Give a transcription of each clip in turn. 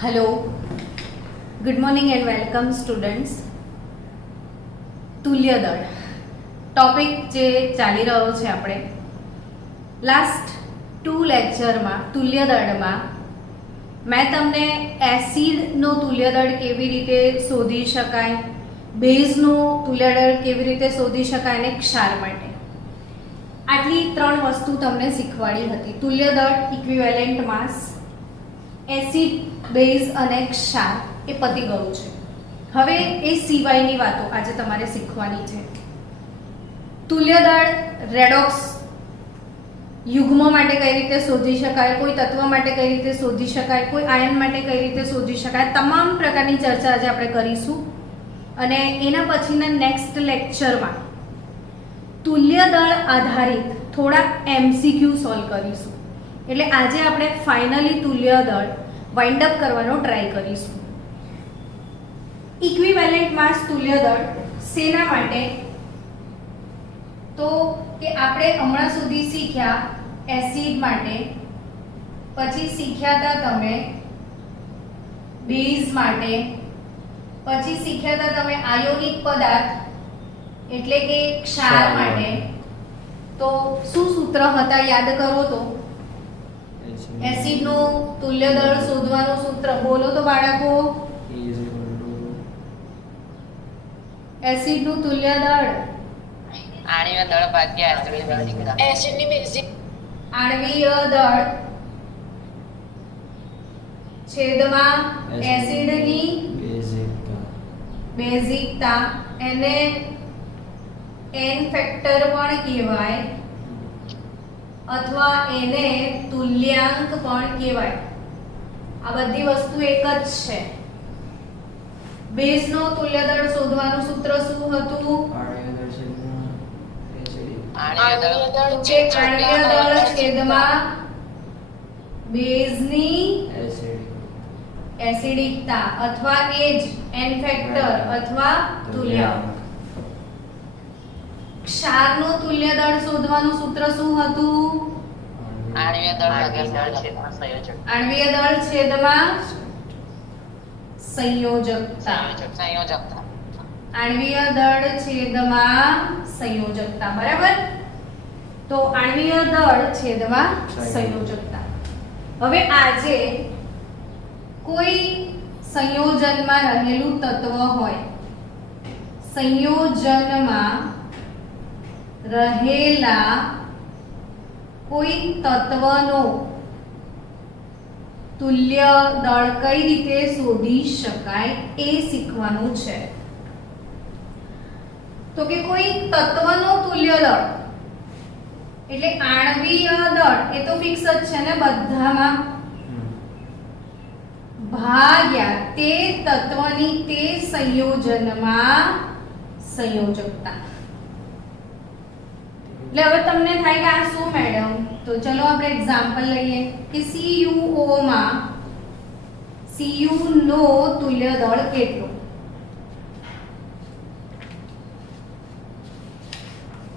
Hello, good morning and welcome students. तुल्यदળ topic જે ચાલી રહ્યો છે આપણે લાસ્ટ 2 લેક્ચરમાં તુલ્યદળમાં મેં તમને એસિડનો તુલ્યદળ કેવી રીતે શોધી શકાય, બેઝનો તુલ્યદળ કેવી રીતે શોધી શકાય અને ક્ષાર માટે આટલી 3 વસ્તુ તમને શીખવાડી હતી. તુલ્યદળ, ઇક્વિવેલન્ટ માસ, એસિડ, બેઝ અને ક્ષાર એ પતી ગયું છે. હવે એ સિવાયની વાતો આજે તમારે શીખવાની છે. તુલ્યદળ રેડોક્સ યુગ્મ માટે કઈ રીતે શોધી શકાય, કોઈ તત્વ માટે કઈ રીતે શોધી શકાય, કોઈ આયન માટે કઈ રીતે શોધી શકાય, તમામ પ્રકારની ચર્ચા આજે આપણે કરીશું. અને એના પછીના નેક્સ્ટ લેક્ચરમાં તુલ્યદળ આધારિત થોડા MCQ સોલ્વ કરીશું. એટલે આજે આપણે ફાઇનલી તુલ્યદળ વાઇન્ડ અપ કરવાનો ટ્રાય કરીશું. ઇક્વિવેલન્ટ માસ તુલ્યદળ શેના માટે? તો કે આપણે હમણાં સુધી શીખ્યા એસિડ માટે, પછી શીખ્યા હતા તમે બેઝ માટે, પછી શીખ્યા હતા તમે આયોનિક પદાર્થ એટલે કે ક્ષાર માટે. તો શું સૂત્ર હતા યાદ કરો તો? એસિડનું તુલ્યદળ શોધવાનું સૂત્ર બોલો તો બાળકો. એસિડનું તુલ્યદળ આણ્વીય દળ ભાગ્યા એસિડની બેઝિક આણ્વીય દળ છેદમાં એસિડની બેઝિકતા, એને n ફેક્ટર પણ કહેવાય અથવા એને તુલ્યાંક પણ કહેવાય. આ બધી વસ્તુ એક જ છે. બેઝનો તુલ્યદળ શોધવાનું સૂત્ર શું હતું? આણ્વીય દળ છેદમાં બેઝની એસિડિકતા અથવા એ જ n ફેક્ટર અથવા તુલ્યાંક. ક્ષારનું તુલ્યદળ શોધવાનું સૂત્ર શું હતું? આણ્વીય દળ છેદમાં સંયોજકતા. આણ્વીય દળ છેદમાં સંયોજકતા. આણ્વીય દળ છેદમાં સંયોજકતા. બરાબર? તો આણ્વીય દળ છેદમાં સંયોજકતા. હવે આજે કોઈ સંયોજનમાં રહેલું તત્વ હોય, સંયોજનમાં રહેલા કોઈ તત્વનો તુલ્યદળ કઈ રીતે શોધી શકાય એ શીખવાનું છે. તો કે કોઈ તત્વનો તુલ્યદળ એટલે આણ્વીય દળ એ તો ફિક્સ જ છે ને બધામાં, ભાગ્યા તે તત્વની તે સંયોજનમાં સંયોજકતા. એટલે હવે તમને થાય કે આ શું મેડમ? તો ચલો આપણે એક્ઝામ્પલ લઈએ કે CuO માં Cu નો તુલ્યદળ કેટલો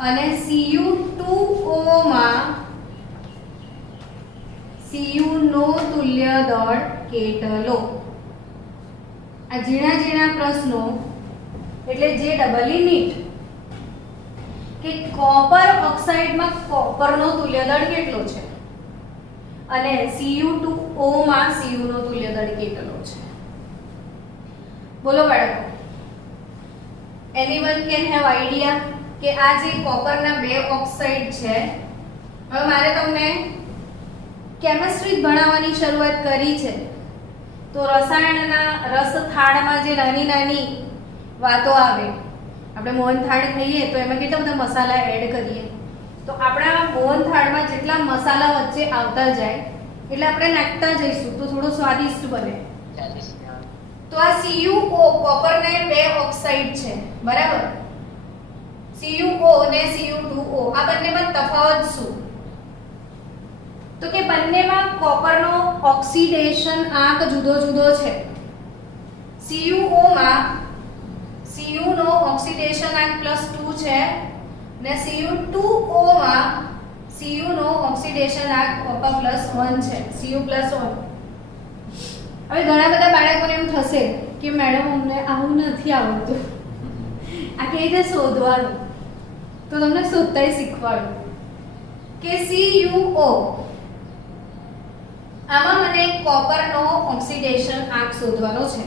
અને Cu2O માં Cu નો તુલ્યદળ કેટલો. આ ઝીણા ઝીણા પ્રશ્નો એટલે જે ડબલી નીટ કે કોપર ઓક્સાઇડમાં કોપરનો તુલ્યદળ કેટલો છે અને Cu2O માં Cu નો તુલ્યદળ કેટલો છે. બોલો બાળકો. એનીવન કેન હેવ આઈડિયા કે આ જે કોપરના બે ઓક્સાઇડ છે, હવે મારે તમને કેમિસ્ટ્રી ભણાવવાની શરૂઆત કરી છે તો રસાયણના રસ થાળમાં જે નાની નાની વાતો આવે, આપણે મોહનથાળ ખાઈએ તો એમાં કેટલા બધા મસાલા એડ કરીએ, તો આપણા મોહનથાળમાં જેટલા મસાલા વચ્ચે આવતા જાય એટલે આપણે નાખતા જઈશું તો થોડો સ્વાદિષ્ટ બને. તો આ CuO કોપરને બે ઓક્સાઇડ છે, બરાબર? CuO અને Cu2O આ બંનેમાં તફાવત શું? તો કે બંનેમાં કોપરનો ઓક્સિડેશન આંક જુદો જુદો છે. CuO માં Cu નો ઓક્સિડેશન આંક +2 છે ને Cu2O માં Cu નો ઓક્સિડેશન આંક +1 છે. Cu +1 હવે ઘણા બધા બાળકોને એમ થશે કે મેડમ અમને આવું નથી આવડતું, આ કેવી રીતે શોધવાનું, તો તમને શોધતાય શીખવાડું કે CuO આમાં મને કોપરનો ઓક્સિડેશન આંક શોધવાનો છે,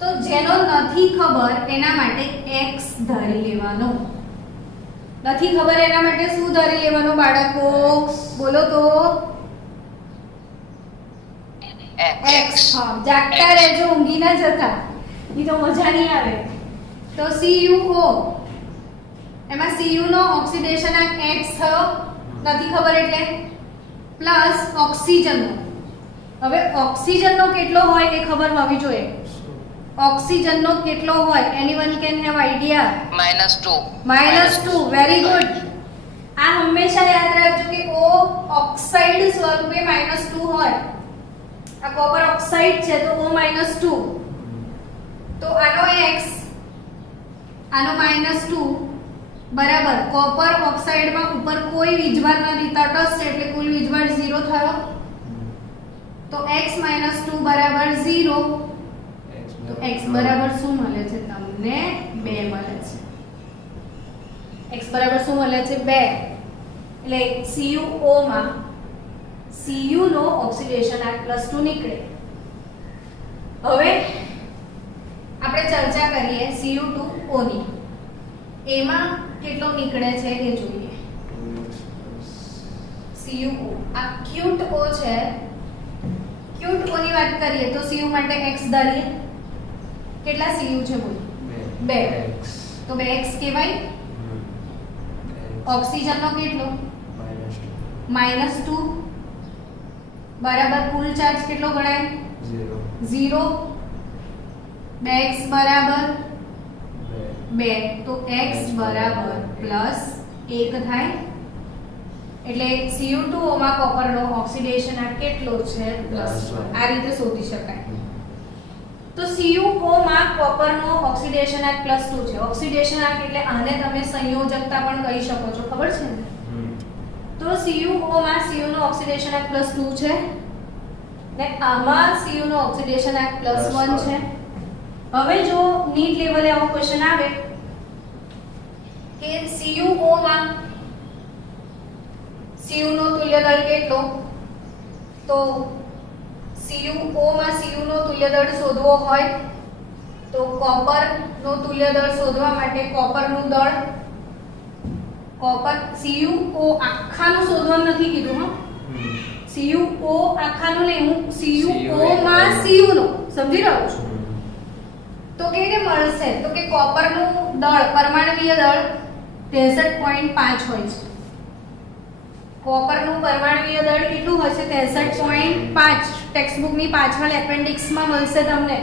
તો જેનો નથી ખબર એના માટે x ધારી લેવાનો. નથી ખબર એના માટે શું ધારી લેવાનું બાળકો? બોલો તો. x. હા, જાગતા રહેજો, ઊંઘી ના જતા, નહીં તો મજા નહીં આવે. તો CuO એમાં Cu નો ઓક્સિડેશન આંક x થયો, નથી ખબર એટલે પ્લસ ઓક્સિજનનો. હવે ઓક્સિજનનો કેટલો હોય એ ખબર હોવી જોઈએ. ઓક્સિજનનો કેટલો હોય? Anyone can have idea? -2. Very good. આ હંમેશા યાદ રાખજો કે O ઓક્સાઇડ સ્વરૂપે -2 હોય. આ કોપર ઓક્સાઇડ છે તો O -2. તો આનો x આનો -2 બરાબર કોપર ઓક્સાઇડમાં ઉપર કોઈ વીજભાર નથી, તટસ્થ છે એટલે કુલ વીજભાર 0 થયો. તો x -2 બરાબર 0. તો x બરાબર શું મળે છે તમને? 2 મળે છે. x બરાબર શું મળે છે? 2. એટલે CuO માં Cu નો ઓક્સિડેશન આંક +2 નીકળે. હવે આપણે ચર્ચા કરીએ Cu2O ની. એમાં કેટલો નીકળે છે એ જોઈએ. CuO આ ક્યુટ O છે. ક્યુટ O ની વાત કરીએ તો Cu માટે x ધારીએ. કેટલા Cu છે બોલ? 2. તો 2x કહેવાય. ઓક્સિજનનો કેટલો? -2 બરાબર કુલ ચાર્જ કેટલો ગણાય? 0. 2x બરાબર 2. તો x બરાબર +1 થાય. એટલે Cu2O માં કોપરનો ઓક્સિડેશન આંક કેટલો છે? +1. આ રીતે શોધી શકાય. તો CuO માં કોપરનો ઓક્સિડેશન આંક +2 છે. ઓક્સિડેશન આંક એટલે આને તમે સંયોજકતા પણ કહી શકો છો, ખબર છે ને? તો CuO માં Cu નો ઓક્સિડેશન આંક +2 છે ને આમાં Cu નો ઓક્સિડેશન આંક +1 છે. હવે જો નીટ લેવલે આવો ક્વેશ્ચન આવે કે CuO માં Cu નો તુલ્ય દળ કેટલો, તો CuO માં Cu નો તુલ્ય દળ શોધવો હોય તો કોપર નો તુલ્ય દળ શોધવા માટે કોપરનું દળ CuO આખાનું શોધવાનું નથી કીધું. CuO આખાનું નહીં, હું CuO માં Cu નો સમજી રહ્યો છું. તો કેવી રીતે મળશે? તો કે કોપરનું દળ પરમાણુય દળ 63.5 હોય છે. કોપરનું પરમાણુય દળ કેટલું હોય છે? 63.5. ટેક્સ્ટબુક ની પાછળ એપેન્ડિક્સ માં મળશે તમને.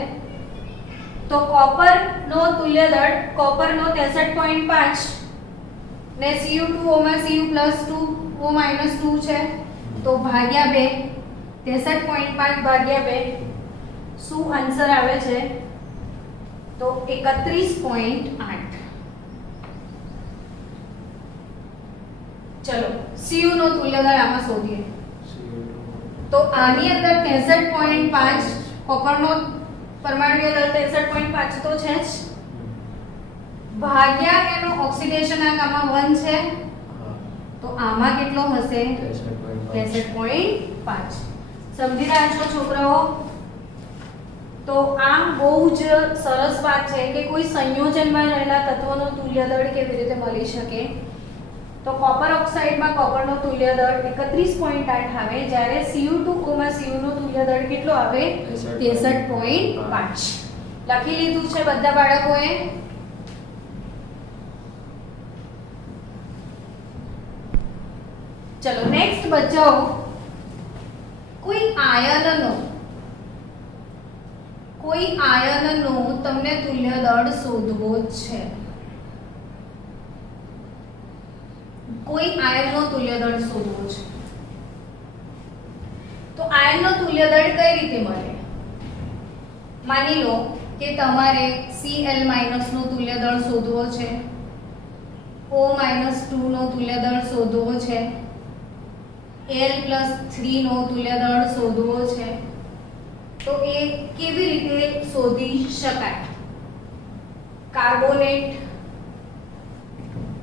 તો કોપરનો તુલ્ય દળ કોપરનો 63.5 ને Cu2O માં Cu +2 O -2 છે તો ભાગ્યા 2. 63.5 ભાગ્યા 2 શું આન્સર આવે છે? તો 31.8. ચલો Cu નો તુલ્ય દળ આમાં શોધીએ. તો આની અંદર 63.5 કોપરનો પરમાણુય દળ 63.5 તો છે જ, ભાગ્યા એનો ઓક્સિડેશન આંક આમાં 1 છે તો આમાં કેટલો હશે? 63.5. સમજી રહ્યા છો છોકરાઓ? તો આ બહુ જ સરસ વાત છે કે કોઈ સંયોજનમાં રહેલા તત્વોનો તુલ્ય દળ કેવી રીતે મળી શકે. તો કોપર ઓક્સાઇડમાં કોપરનો તુલ્ય દળ 31.8 આવે, જ્યારે Cu2O માં Cu નો તુલ્ય દળ કેટલો આવે? 63.5. લખી લીધું છે બધા બાળકોએ? ચલો નેક્સ્ટ બચાવો. કોઈ આયનનો તમને તુલ્ય દળ શોધવો છે. કોઈ આયનનો તુલ્ય દળ શોધવો છે તો આયનનો તુલ્ય દળ કઈ રીતે મળે? માની લો કે તમારે Cl- નો તુલ્ય દળ શોધવો છે, O -2 નો તુલ્ય દળ શોધવો છે, Al+3 નો તુલ્ય દળ શોધવો છે, તો એ કેવી રીતે શોધી શકાય? કાર્બોનેટ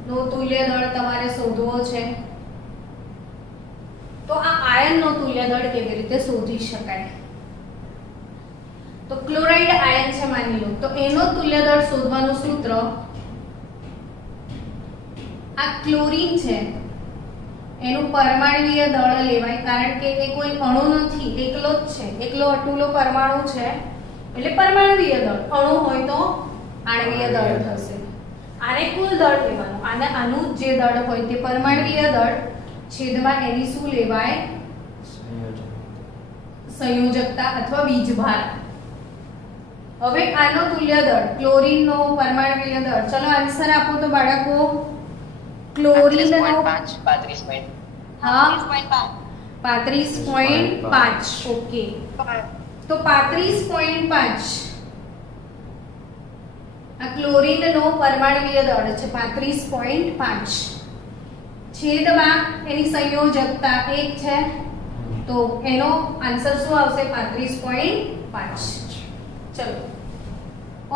નો તુલ્ય દળ તમારે શોધવો છે, તો આ આયન નો તુલ્ય દળ કેવી રીતે શોધી શકાય? તો ક્લોરાઇડ આયન છે માની લો, તો એનો તુલ્ય દળ શોધવાનું સૂત્ર, આ ક્લોરીન છે એનું પરમાણુય દળ લેવાય, કારણ કે એ કોઈ અણુ નથી, એકલો જ છે, એકલો અટુલો પરમાણુ છે એટલે પરમાણુય દળ. અણુ હોય તો આણ્વીય દળ થશે. આને કુલ દળ લેવાનું, આને આનું જે દળ હોય તે પરમાણુય દળ, છેદમાં એની શું લેવાય? સંયોજકતા અથવા વીજભાર. હવે આનો તુલ્ય દળ, ક્લોરીન નો પરમાણુય દળ, ચલો આન્સર આપો તો બાળકો. ક્લોરીન નો 35.5 હા 35.5. ઓકે, તો 35.5 આ ક્લોરીન નો પરમાણુય દળ છે 35.5, છેદમાં એની સંયોજકતા 1 છે, તો એનો આન્સર શું આવશે? 35.5. ચલો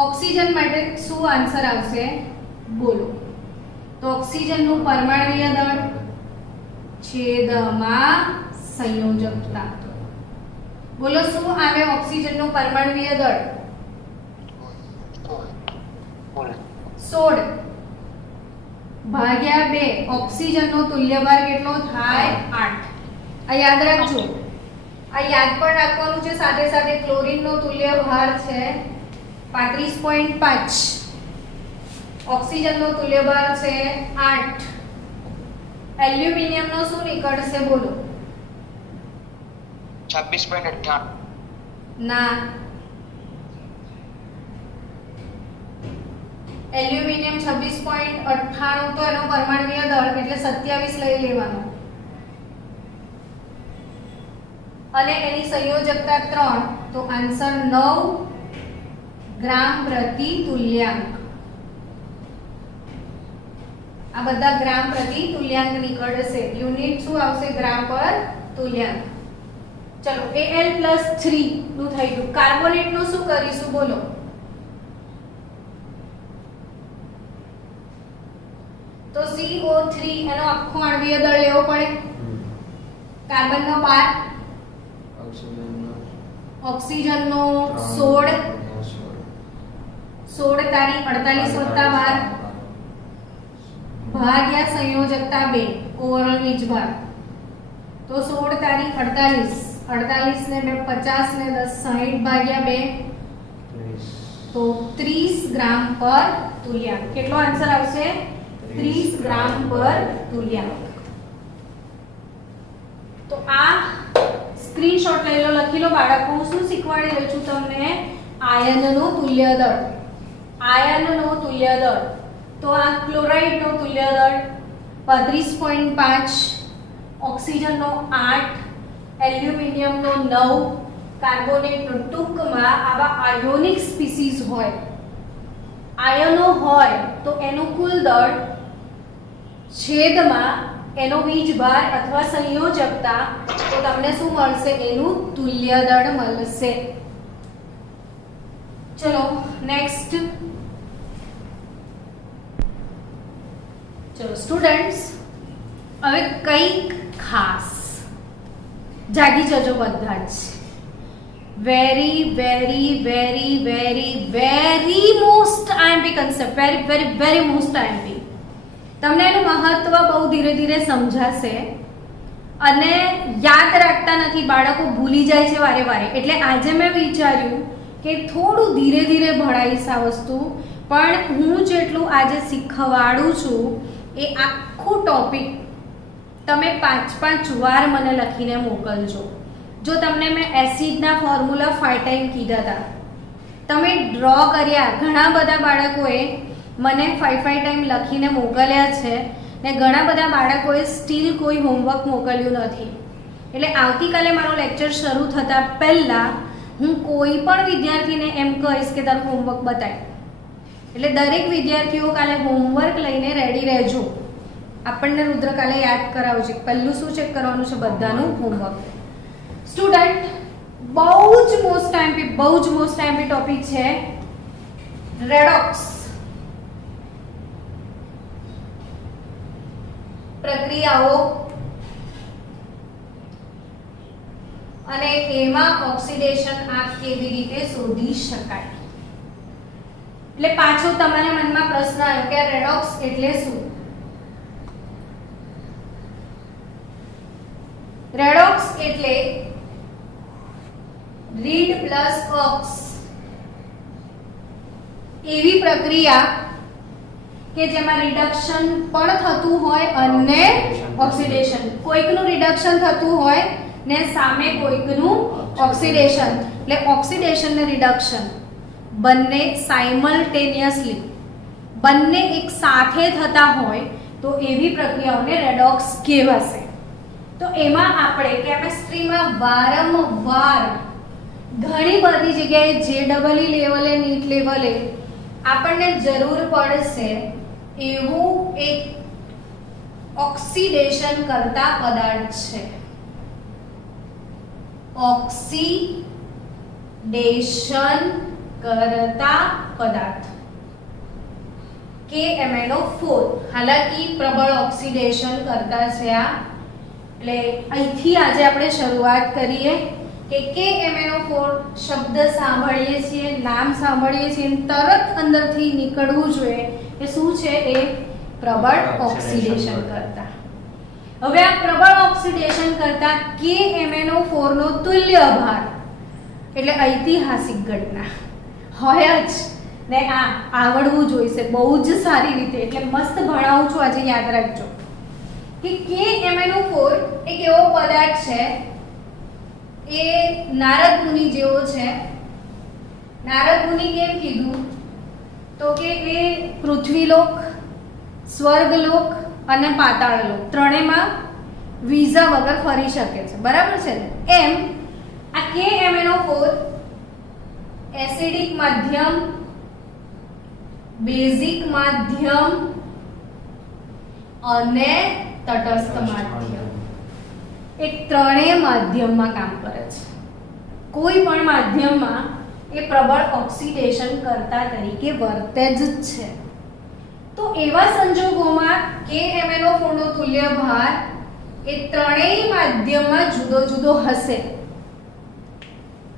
ઓક્સિજન માટે શું આન્સર આવશે બોલો? તો ઓક્સિજન નું પરમાણુય દળ છેદમાં સંયોજકતા, બોલો શું આવે ઓક્સિજન નું પરમાણુય દળ? 16 ભાગ્યા 2. ઓક્સિજન નો તુલ્યભાર કેટલો થાય? 8. આ યાદ રાખજો, આ યાદ પણ રાખવાનું છે. સાથે સાથે ક્લોરીન નો તુલ્યભાર છે 35.5, ઓક્સિજન નો તુલ્યભાર છે 8. એલ્યુમિનિયમ નો શું નીકળશે બોલો? 26.58. ના, એલ્યુમિનિયમ 26.98 તો એનો પરમાણુય દળ એટલે 27 લઈ લેવાનો, અને એની સંયોજકતા 3, તો આન્સર 9 ગ્રામ પ્રતિ તુલ્યાંક. આ બધા ગ્રામ પ્રતિ તુલ્યાંક નીકળશે. યુનિટ શું આવશે? ગ્રામ પર તુલ્યાંક. ચલો Al+3 નું થઈ ગયું. કાર્બોનેટ નું શું કરીશું બોલો? તો CO3 એનો આખો આણ્વીય દળ લેવો પડે. કાર્બન નો 12, ઓક્સિજન નો 16 તારી 48 + 12 ભાગ્યા સંયોજકતા 2, ઓવરઓલ વીજભાર, તો 16 તારી 48, 48 ને 2 50 ને 10 60 ભાગ્યા 2, તો 30 ગ્રામ પર તુલ્યાંક. કેટલો આન્સર આવશે? 30 ગ્રામ પર તુલ્યાંક. તો આ સ્ક્રીનશોટ લઈ લો, લખી લો બાળકો. હું શું શીખવાડી રહી છું તમને? આયનનો તુલ્ય દળ. આયનનો તુલ્ય દળ, તો આ ક્લોરાઇડ નો તુલ્ય દળ 35.5, ઓક્સિજન નો 8, એલ્યુમિનિયમ નો 9, કાર્બોનેટ નો, ટૂંકમાં આવા આયોનિક સ્પીસીસ હોય, આયનો હોય તો એનું કુલ દળ છેદમાં એનો વીજભાર અથવા સંયોજકતા, તો તમને શું મળશે? એનું તુલ્ય દળ મળશે. ચલો નેક્સ્ટ. ચલો સ્ટુડન્ટ્સ, હવે કંઈક ખાસ, જાગી જજો બધા જ. Very very very very very most IMP concept, very very very most IMP. તમને એનું મહત્વ બહુ ધીરે ધીરે સમજાશે અને યાદ રાખતા નથી, બાળકો ભૂલી જાય છે વારે વારે. એટલે આજે મેં વિચાર્યું કે થોડું ધીરે ધીરે ભણાવીશ આ વસ્તુ, પણ હું જેટલું આજે શીખવાડું છું એ આખું ટોપિક તમે 5-5 વાર મને લખીને મોકલજો. જો તમને મેં એસિડના ફોર્મ્યુલા 5 ટાઈમ કીધા હતા, તમે ડ્રો કર્યા, ઘણા બધા બાળકોએ મને 5 ટાઈમ લખીને મોકલ્યા છે ને ઘણા બધા બાળકોએ સ્ટીલ કોઈ હોમવર્ક મોકલ્યું નથી. એટલે આવતીકાલે મારો લેક્ચર શરૂ થતાં પહેલાં હું કોઈ પણ વિદ્યાર્થીને એમ કહીશ કે તારું હોમવર્ક બતાય. એટલે દરેક વિદ્યાર્થીઓ કાલે હોમવર્ક લઈને રેડી રહેજો. આપણને રુદ્ર કાલે યાદ કરાવજો. પહેલું શું ચેક કરવાનું છે? બધાનું હોમવર્ક. સ્ટુડન્ટ, બહુ જ મોસ્ટ બહુ જ મોસ્ટ ટાઈમ ટોપિક છે રેડોક્સ પ્રક્રિયાઓ અને એમાં ઓક્સિડેશન આ કેવી રીતે શોધી શકાય. એટલે પાછો તમારા મનમાં પ્રશ્ન આવ્યો કે રેડોક્સ એટલે શું? રેડોક્સ એટલે રીડ પ્લસ ઓક્સ એવી પ્રક્રિયા કે જેમાં રિડક્શન પણ થતું હોય અને ઓક્સિડેશન, કોઈકનું રિડક્શન થતું હોય ને સામે કોઈકનું ઓક્સિડેશન. એટલે ઓક્સિડેશન ને રિડક્શન બંને સાયમલ્ટેનિયસલી બંને એક સાથે થતા હોય તો એવી પ્રક્રિયાઓને રેડોક્સ કહેવાશે. તો એમાં આપણે કેમેસ્ટ્રીમાં વારંવાર ઘણી બધી જગ્યાએ JEE લેવલે નીટ લેવલે આપણને જરૂર પડશે એવું એક ઓક્સિડેશન કરતા પદાર્થ છે. ઓક્સિડેશન કરતા પદાર્થ KMnO4. હાલાકી પ્રબળ ઓક્સિડેશન કરતા છે આ. એટલે અહીંથી આજે આપણે શરૂઆત કરીએ કે KMnO4 શબ્દ સાંભળીએ છીએ, નામ સાંભળીએ છીએ, તરત અંદરથી નીકળવું જોઈએ કે શું છે એ પ્રબળ ઓક્સિડેશન કરતા. હવે આ પ્રબળ ઓક્સિડેશન કરતા KMnO4 નો તુલ્ય ભાર એટલે ઐતિહાસિક ઘટના હોય જ ને આ આવડવું જોઈશે બહુ જ સારી રીતે. એટલે મસ્ત ભણાવું છું આજે, યાદ રાખજો કે KMnO4 એક એવો પદાર્થ છે એ નારદ મુનિ જેવો છે. નારદ મુનિ કેમ કીધું તો કે એ પૃથ્વીલોક, સ્વર્ગલોક અને પાતાળલોક ત્રણેયમાં વિઝા વગર ફરી શકે છે. બરાબર છે ને? એમ આ KMnO4 એસિડિક માધ્યમ, બેઝિક માધ્યમ અને તટસ્થ માધ્યમ એ ત્રણેય માધ્યમમાં કામ કરે છે. કોઈ પણ માધ્યમમાં એ પ્રબળ ઓક્સિડેશન કરતા તરીકે વર્તે જ છે. તો એવા સંજોગોમાં KMnO4 નો તુલ્ય ભાર એ ત્રણેય માધ્યમમાં જુદો જુદો હશે.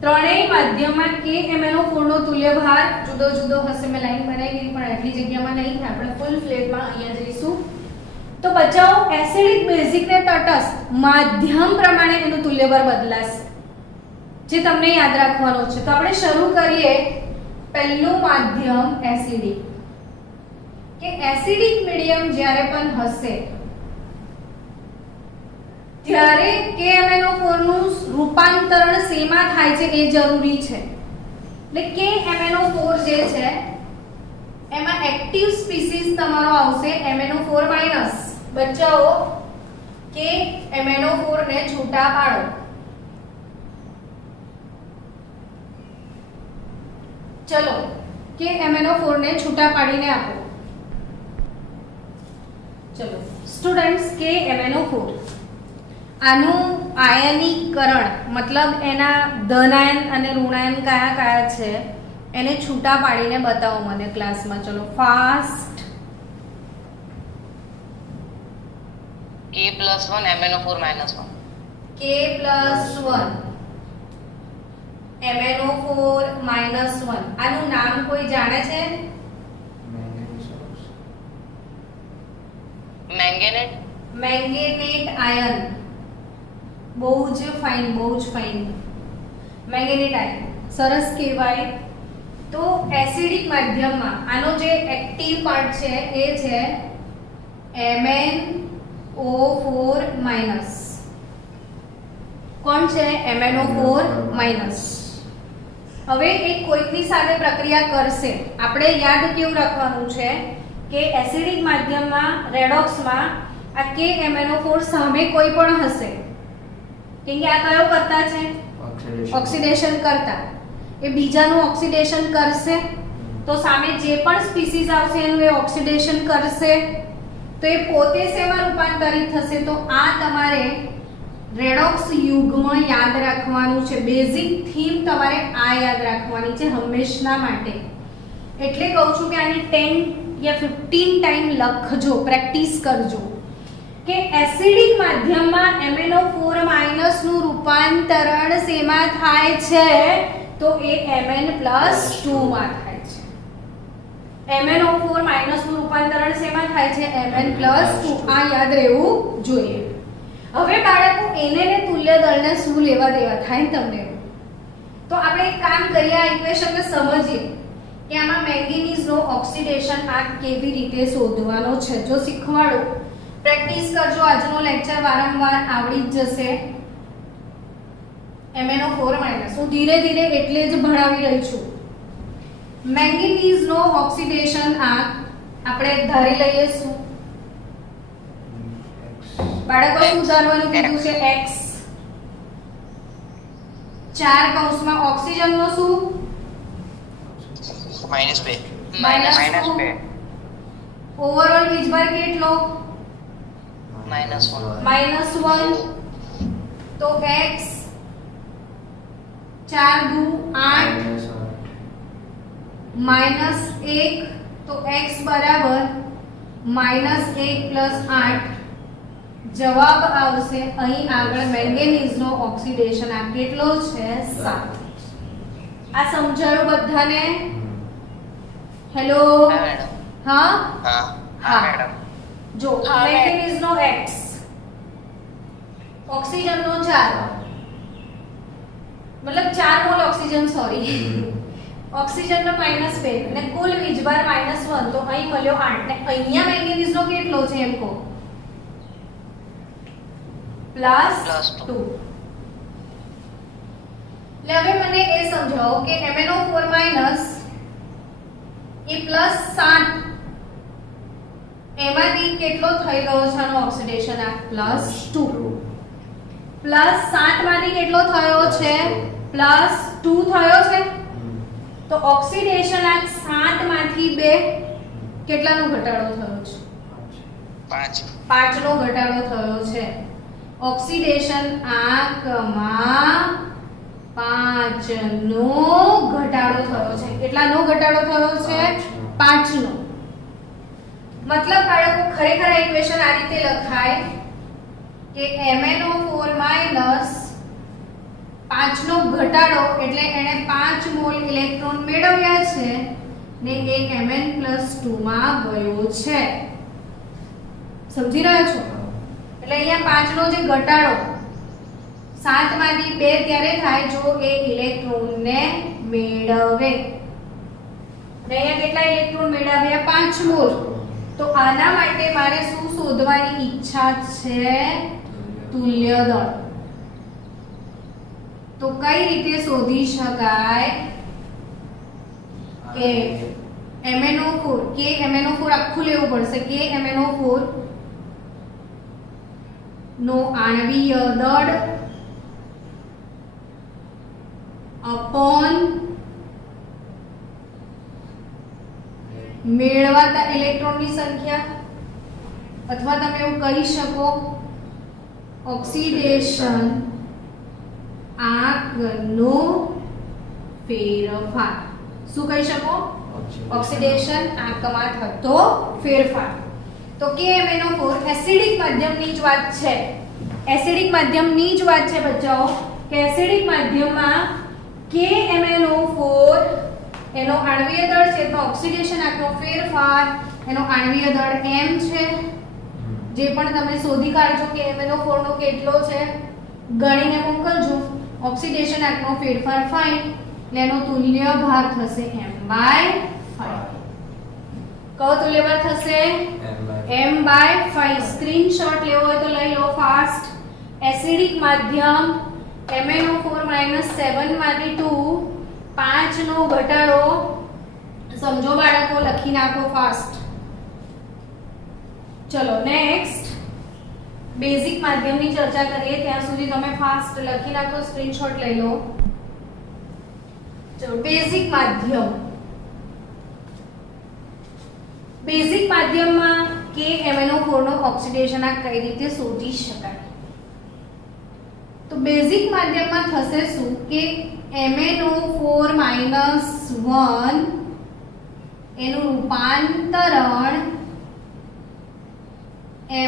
ત્રણેય માધ્યમમાં KMnO4 નો તુલ્ય ભાર જુદો જુદો હશે. મેં લાઈન બનાવી દીધી પણ આટલી જગ્યામાં નહીં થાય, આપણે ફૂલ ફ્લેટમાં અહીંયા જઈશું. તો બચાવો એસિડિક, બેઝિક ને તટસ્થ માધ્યમ પ્રમાણે એનું તુલ્ય ભાર બદલાશે, જે તમને યાદ રાખવાનો છે. તો આપણે શરૂ કરીએ. પહેલું માધ્યમ એસિડિક. કે એસિડિક મીડિયમ જ્યારે પણ હશે ત્યારે KMnO4 નું રૂપાંતરણ શેમાં થાય છે એ જરૂરી છે. એટલે KMnO4 જે છે એમાં એક્ટિવ સ્પીસીસ તમારો આવશે MnO4-. બચાવો KMnO4 ને છૂટા પાડો. ચલો KMnO4 ને છૂટા પાડીને આપો. ચલો સ્ટુડન્ટ્સ, KMnO4 આનું આયનીકરણ મતલબ એના ધનાયન અને ઋણાયન કયા કયા છે એને છૂટા પાડીને બતાવો મને ક્લાસમાં. ચલો fast. K+1 MnO4-1. K+1 MnO4-1. આનું નામ કોઈ જાણે છે? મેંગેનેટ. મેંગેનેટ આયન. બહુ જ ફાઇન, બહુ જ ફાઇન. મેંગેનેટ આયન સરસ કહેવાય. તો એસિડિક માધ્યમમાં આનો જે એક્ટિવ પાર્ટ છે એ છે MnO4-. કોણ છે? MnO4-. હવે એ કોઈકની સાથે પ્રક્રિયા કરશે. આપણે યાદ કેવું રાખવાનું છે કે એસિડિક માધ્યમમાં રેડોક્સમાં આ KMnO4 સામે કોઈ પણ હશે, કેમ કે આ કયો કરતા છે? ઓક્સિડેશન કરતા. એ બીજાનું ઓક્સિડેશન કરશે તો સામે જે પણ સ્પીસીસ આવશે એનું એ ઓક્સિડેશન કરશે તો એ પોતે શેમાં રૂપાંતરિત થશે? તો આ તમારે રેડોક્સ યુગ્મ યાદ રાખવાનું છે. બેઝિક થીમ તમારે આ યાદ રાખવાની છે હંમેશના માટે. એટલે કહું છું કે આને 10 યા 15 ટાઈમ લખજો, પ્રેક્ટિસ કરજો કે એસિડિક માધ્યમમાં MnO4- નું રૂપાંતરણ શેમાં થાય છે? તો એ Mn+2 માં થાય છે. MnO4- નું રૂપાંતરણ શેમાં થાય છે? Mn+2. આ યાદ રહેવું જોઈએ. હવે બાળકો એને ને તુલ્ય દળને શું લેવા દેવા થાય તમને? તો આપણે એક કામ કરીએ, આ ઇક્વેશનને સમજીએ કે આમાં મેંગેનીઝનો ઓક્સિડેશન આંક કેવી રીતે શોધવાનો છે. જો શીખવાડો, પ્રેક્ટિસ કરજો. આજનો લેક્ચર વારંવાર આવડી જ જશે. MnO4- હું ધીરે ધીરે એટલે જ ભણાવી રહી છું. મેંગેનીઝનો ઓક્સિડેશન આંક આપણે ધારી લઈએ શું? બાળકો શું ધારવાનું કીધું છે? x. 4 કૌંસમાં ઓક્સિજનનો શું? -2. -2. ઓવરઓલ વીજભાર કેટલો? -1. તો x 4 દુ 8 -1 તો x બરાબર -1 + 8. જવાબ આવશે અહીં આગળ મેંગેનીઝનો ઓક્સિડેશન આ કેટલો છે? 7. આ સમજાયું બધાને? હેલો, હા મેડમ. હા હા હા. મેડમ. જો મેંગેનીઝનો x, ઓક્સિજનનો 4, મતલબ 4 મોલ ઓક્સિજન, સોરી, ઓક્સિજનનો -2 અને કુલ વીજભાર -1, તો અહીં મળ્યો 8 ને અહીંયા મેંગેનીઝનો કેટલો છે એમ કહો? +2. એટલે હવે મને એ સમજાવો કે MnO4- એ +7 એમાંથી કેટલો થઈ ગયો છે આનો ઓક્સિડેશન આંક? +2. +7 માંથી કેટલો થયો છે? +2 થયો છે. તો ઓક્સિડેશન આંક 7 માંથી 2 કેટલાનો ઘટાડો થયો છે? 5 નો ઘટાડો થયો છે. ઓક્સિડેશન આંકમાં 5 નો ઘટાડો થયો છે. કેટલાનો ઘટાડો થયો છે? 5 નો. મતલબ બાળકો ખરેખર આ ઇક્વેશન આ રીતે લખાય કે MnO4- 5 નો ઘટાડો એટલે એને 5 મોલ ઇલેક્ટ્રોન મેળવ્યા છે ને એ Mn+2 માં ગયો છે. સમજી રહ્યા છો? એટલે અહીંયા 5 નો જે ઘટાડો 7 માંથી 2 ત્યારે થાય જો એ ઇલેક્ટ્રોનને મેળવે. અને અહીંયા કેટલા ઇલેક્ટ્રોન મેળવ્યા? 5 મોલ. તો આના માટે મારે શું શોધવાની ઈચ્છા છે? તુલ્ય દળ. તો કઈ રીતે શોધી શકાય કે MnO4 કે MnO4 આખું લેવું પડશે કે MnO4 નો આણ્વીય દળ અપોન મેળવાતા ઇલેક્ટ્રોનની સંખ્યા, અથવા તમે એવું કહી શકો ઓક્સિડેશન આંકનો ફેરફાર. શું કહી શકો? ઓક્સિડેશન આંકમાં થતો ફેરફાર. તો KMnO4 એસિડિક માધ્યમની જ વાત છે. એસિડિક માધ્યમની જ વાત છે બચ્ચાઓ કે એસિડિક માધ્યમમાં KMnO4 એનો આણ્વીય દળ છે, તો ઓક્સિડેશન આંકનો ફેરફાર એનો આણ્વીય દળ m છે. જે પણ તમે શોધી કાઢજો કે MnO4 નો કેટલો છે ગણીને મોકલજો. ઓક્સિડેશન આંકનો ફેરફાર 5 એટલે એનો તુલ્ય ભાર થશે m/5. કયો તુલ્ય ભાર થશે? m/5. સ્ક્રીનશોટ લેવો હોય તો લઈ લો ફાસ્ટ. એસિડિક માધ્યમ MnO4- 7 માંથી 2 5 નો ઘટાડો. સમજો બાળકો, લખી નાખો ફાસ્ટ. ચલો નેક્સ્ટ બેઝિક માધ્યમની ચર્ચા કરીએ. ત્યાં સુધી તમે ફાસ્ટ લખી નાખો, સ્ક્રીનશોટ લઈ લો. ચલો બેઝિક માધ્યમ. બેઝિક માધ્યમમાં KMnO4 નો ઓક્સિડેશન આંક કઈ રીતે શોધી શકાય? બેઝિક માધ્યમમાં થશે શું કે MnO4 - 1 એનું રૂપાંતરણ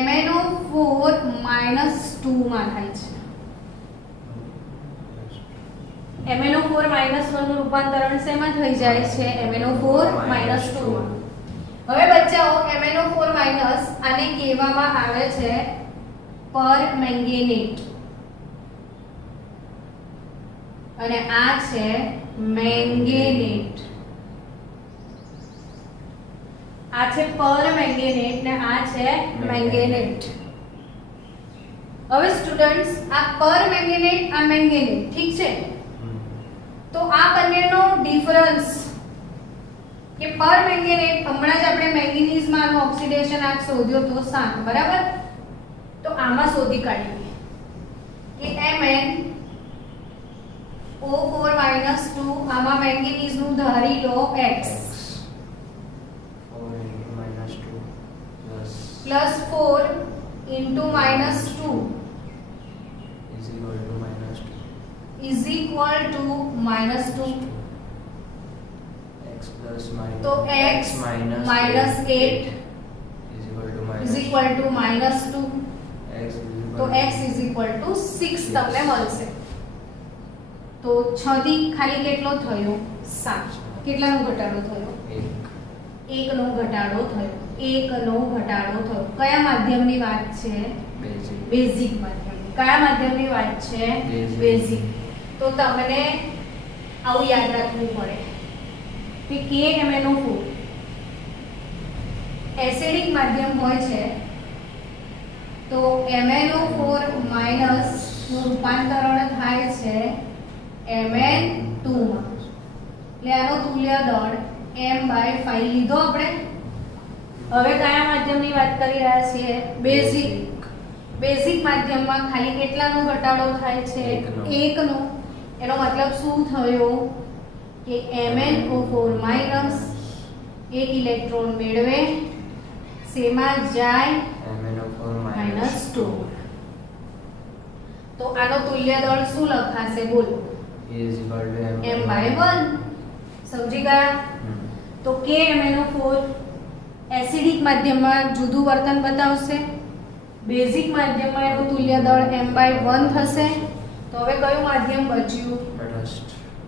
MnO4 - 2 માં થાય છે. MnO4 - 1 નું રૂપાંતરણ શેમાં થઈ જાય છે? MnO4 - 2 માં. હવે બચ્ચાઓ MnO4 - આને કહેવામાં આવે છે પરમેંગેનેટ અને આ છે મેંગેનેટ. આ છે પરમેંગેનેટ ને આ છે મેંગેનેટ. હવે સ્ટુડન્ટ્સ આ પરમેંગેનેટ આ મેંગેનેટ ઠીક છે, તો આ બંનેનો ડિફરન્સ કે પરમેંગેનેટ હમણાં જ આપણે મેંગેનીઝ માં આનો ઓક્સિડેશન આંક શોધ્યો તો 7 બરાબર, તો આમાં શોધી કાઢીએ કે MnO4 - 2 આમાં મેંગેનીઝ નું ધારી લો X plus 4 into -2 is equal to -2. तो x minus 8 is equal to -2. तो x is equal to 6 તમને મળશે. તો 6 થી ખાલી કેટલો થયો? 7. કેટલાનો ઘટાડો થયો? 1 નો ઘટાડો થયો. 1 નો ઘટાડો થયો. કયા માધ્યમની વાત છે? બેઝિક માધ્યમની. કયા માધ્યમની વાત છે? બેઝિક. તો તમને આવું યાદ રાખવું પડે કે KMnO4 એસિડિક માધ્યમ હોય છે તો MnO4 - નું રૂપાંતરણ થાય છે Mn2 માં. એટલે આનો તુલ્ય દળ m/5 લીધો આપણે. હવે કયા માધ્યમની વાત કરી રહ્યા છીએ? બેઝિક. બેઝિક માધ્યમમાં ખાલી કેટલાનો ઘટાડો થાય છે? 1 નો. એનો મતલબ શું થયો કે MnO4 - 1 ઇલેક્ટ્રોન મેળવે, શેમાં જાય? -2. તો આનો તુલ્ય દળ શું લખાશે? બોલો. m/1. સમજી ગયા? તો KMnO4 એસિડિક માધ્યમમાં જુદું વર્તન બતાવશે, બેઝિક માધ્યમમાં એનું તુલ્ય દળ m/1 થશે. તો હવે કયું માધ્યમ બચ્યું?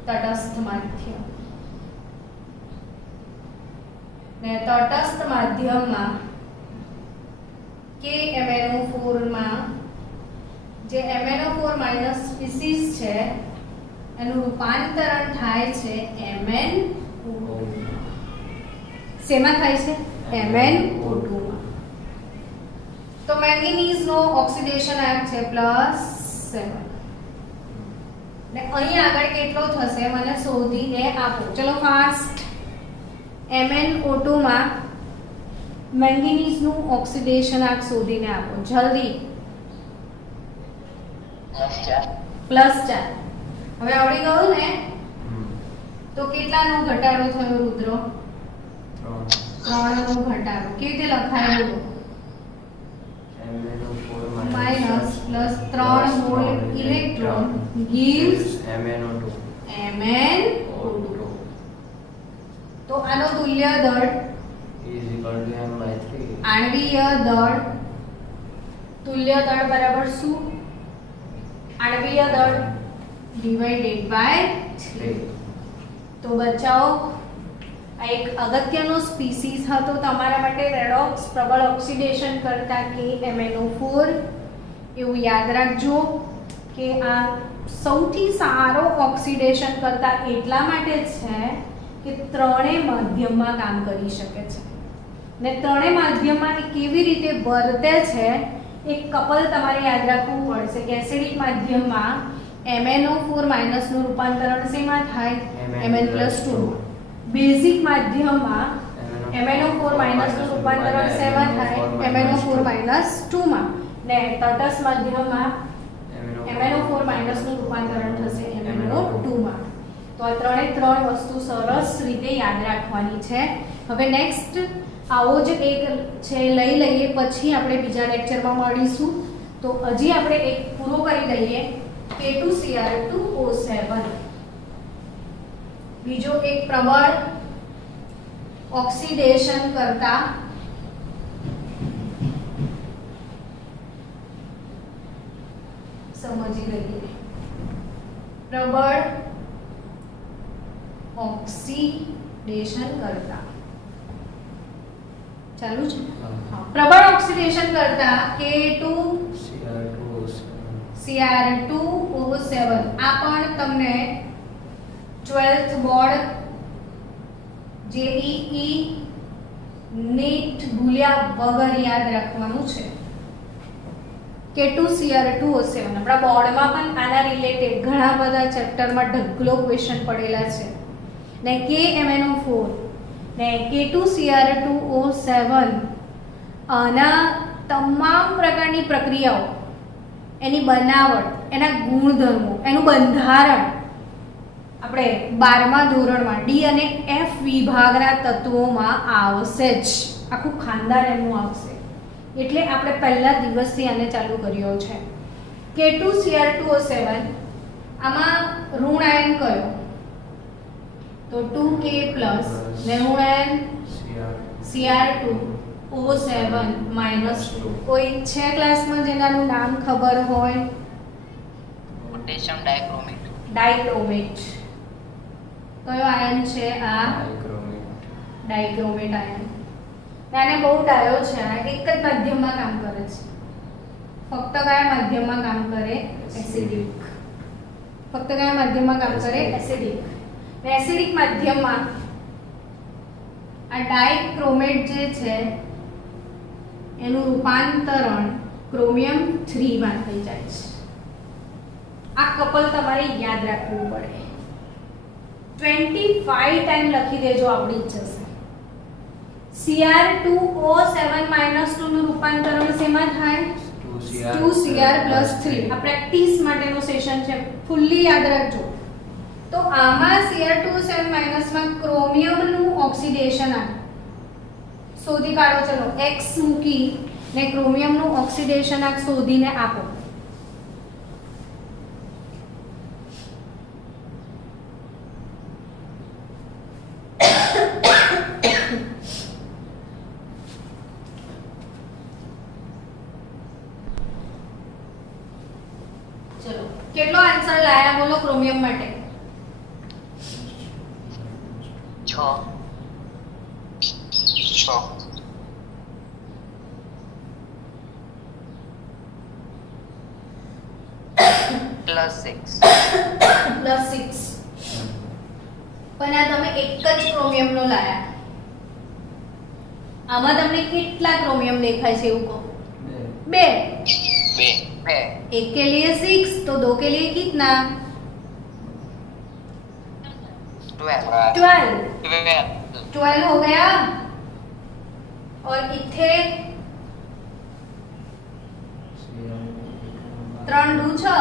તટસ્થ માધ્યમ. ને તટસ્થ માધ્યમમાં KMnO4 માં જે MnO4- સ્પીસીસ છે એનું રૂપાંતરણ થાય છે MnO2. શેમાં થાય છે? MnO2 માં. તો મેંગેનીઝ નો ઓક્સિડેશન આંક છે +7 ને અહીં આગળ કેટલો થશે મને શોધીને આપો. ચલો ફાસ્ટ. MnO2 માં મેંગેનીઝ નું ઓક્સિડેશન આંક શોધીને આપો જલ્દી. +4. હવે આવડી ગયું ને? તો કેટલાનો ઘટાડો થયો રુદ્રો? 3 નો ઘટાડો. કેવી રીતે લખાયો? -+3 મોલ ઇલેક્ટ્રોન gives MnO2. તો આનો તુલ્ય દળ આણ્વીય દળ. તુલ્ય દળ બરાબર શું? આણ્વીય દળ ડિવાઇડેડ બાય 3. તો બચાવો આ એક અગત્યનો સ્પીસીસ હતો તમારા માટે. રેડોક્સ પ્રબળ ઓક્સિડેશન કરતા KMnO4. એવું યાદ રાખજો કે આ સૌથી સારો ઓક્સિડેશન કરતા એટલા માટે છે કે ત્રણેય માધ્યમમાં કામ કરી શકે છે ને ત્રણેય માધ્યમમાં એ કેવી રીતે વર્તે છે એક કપલ તમારે યાદ રાખવું પડશે કે એસિડિક માધ્યમમાં MnO4- નું રૂપાંતરણ શેમાં થાય? Mn+2. બેઝિક માધ્યમમાં MnO4- નું રૂપાંતરણ શેમાં થાય? MnO4- માં. ને તટસ્થ માધ્યમમાં MnO4- નું રૂપાંતરણ થશે MnO2 માં. તો આ ત્રણ વસ્તુ સરસ રીતે યાદ રાખવાની છે. હવે નેક્સ્ટ આવો જ એક છે લઈ લઈએ, પછી આપણે બીજા લેક્ચરમાં મળીશું. તો હજી આપણે એક પૂરો કરી દઈએ K2Cr2O7. બીજો એક પ્રબળ ઓક્સિડેશન કરતા સમજી લઈએ. પ્રબળ ઓક્સિડેશન કરતા ચાલુ છે. હા, પ્રબળ ઓક્સિડેશન કરતા K2Cr2O7 આ પણ તમને 12th બોર્ડ JEE નીટ ભૂલ્યા વગર યાદ રાખવાનું છે. K2Cr2O7 આપણા બોર્ડમાં પણ આના રિલેટેડ ઘણા બધા ચેપ્ટરમાં ઢગલો ક્વેશ્ચન પડેલા છે ને KMnO4 ને K2Cr2O7 આના તમામ પ્રકારની પ્રક્રિયાઓ, એની બનાવટ, એના ગુણધર્મો, એનું બંધારણ આપણે 12મા ધોરણમાં D અને F વિભાગના તત્વોમાં આવશે જ. આખું ખાનદાન એનું આવશે. એટલે આપણે પહેલા દિવસથી આને ચાલુ કર્યો છે. K2Cr2O7 આમાં ઋણ આયન કયો? તો 2K+ ને ઋણ આયન Cr2O7 -2. કોઈ છે ક્લાસમાં જેનાનું નામ ખબર હોય? Potassium dichromate. ડાયક્રોમેટ. કયો આયન છે આ? Dichromate ion. આને બહુ ડાયો છે. આ એક જ માધ્યમમાં કામ કરે છે. ફક્ત કયા માધ્યમમાં કામ કરે? એસિડિક. ફક્ત કયા માધ્યમમાં કામ કરે? એસિડિક. ને એસિડિક માધ્યમમાં આ ડાયક્રોમેટ જે છે એનું રૂપાંતરણ ક્રોમિયમ 3 માં થઈ જાય છે. આ કપલ તમારે યાદ રાખવું પડે. 25 ટાઈમ લખી દેજો, આવડી જ જશે. Cr2O7 -2 નું રૂપાંતરણ શેમાં થાય? 2Cr+3. આ પ્રેક્ટિસ માટેનો સેશન છે, ફૂલ્લી યાદ રાખજો. તો આમાં Cr2O7 માં ક્રોમિયમનું ઓક્સિડેશન આવે. શોધી કાઢો. ચલો X મૂકી ને ક્રોમિયમનું ઓક્સિડેશન આ શોધીને આપો. ચલો કેટલો આન્સર લાયા બોલો ક્રોમિયમ માટે? 6 +6 પણ આ તમે એક જ ક્રોમિયમનો લાયા. આમાં તમને કેટલા ક્રોમિયમ દેખાય છે એવું કહો? 2. एक के लिए 6 तो 2 के लिए कितना? 12 हो गया. और इथे 3 2 6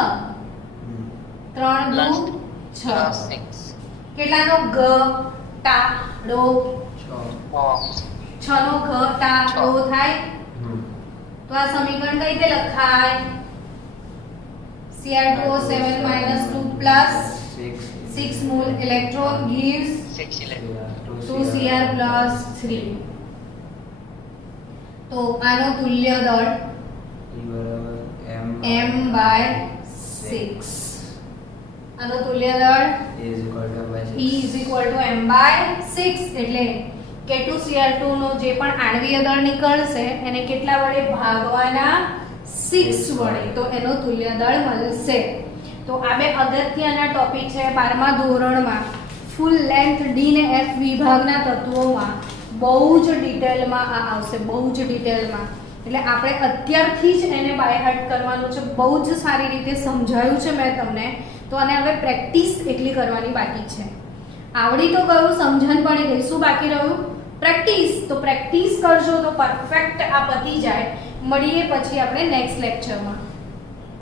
3 2 6 કેટલાનો ગ ટા ડો? 6 નો ઘ ટા ડો થાય. તો આ સમીકરણ કઈ રીતે લખાય? Cr2O7 -2 plus 6 mole electron gives 2Cr+3. તો આનો તુલ્ય દળ m/6. આનો તુલ્ય દળ E = m/6. એટલે K2Cr2 નો જે પણ આણ્વીય દળ નીકળશે એને કેટલા વડે ભાગવાના? 6 વડે. તો એનો તુલ્ય દળ મળશે. તો આ બે અગત્યના ટોપિક છે 12મા ધોરણમાં. ફૂલ લેન્થ D ને F વિભાગના તત્વોમાં બહુ જ ડિટેલમાં આ આવશે, બહુ જ ડિટેલમાં. એટલે આપણે અત્યારથી જ એને બાય હાર્ટ કરવાનું છે. બહુ જ સારી રીતે સમજાયું છે મેં તમને. તો આને હવે પ્રેક્ટિસ એટલી કરવાની બાકી છે. આવડી તો ગયું, સમજણ પડી ગઈ. શું બાકી રહ્યું? પ્રેક્ટિસ. તો પ્રેક્ટિસ કરજો તો પરફેક્ટ આ પતી જાય. મળીએ પછી આપણે નેક્સ્ટ લેક્ચરમાં.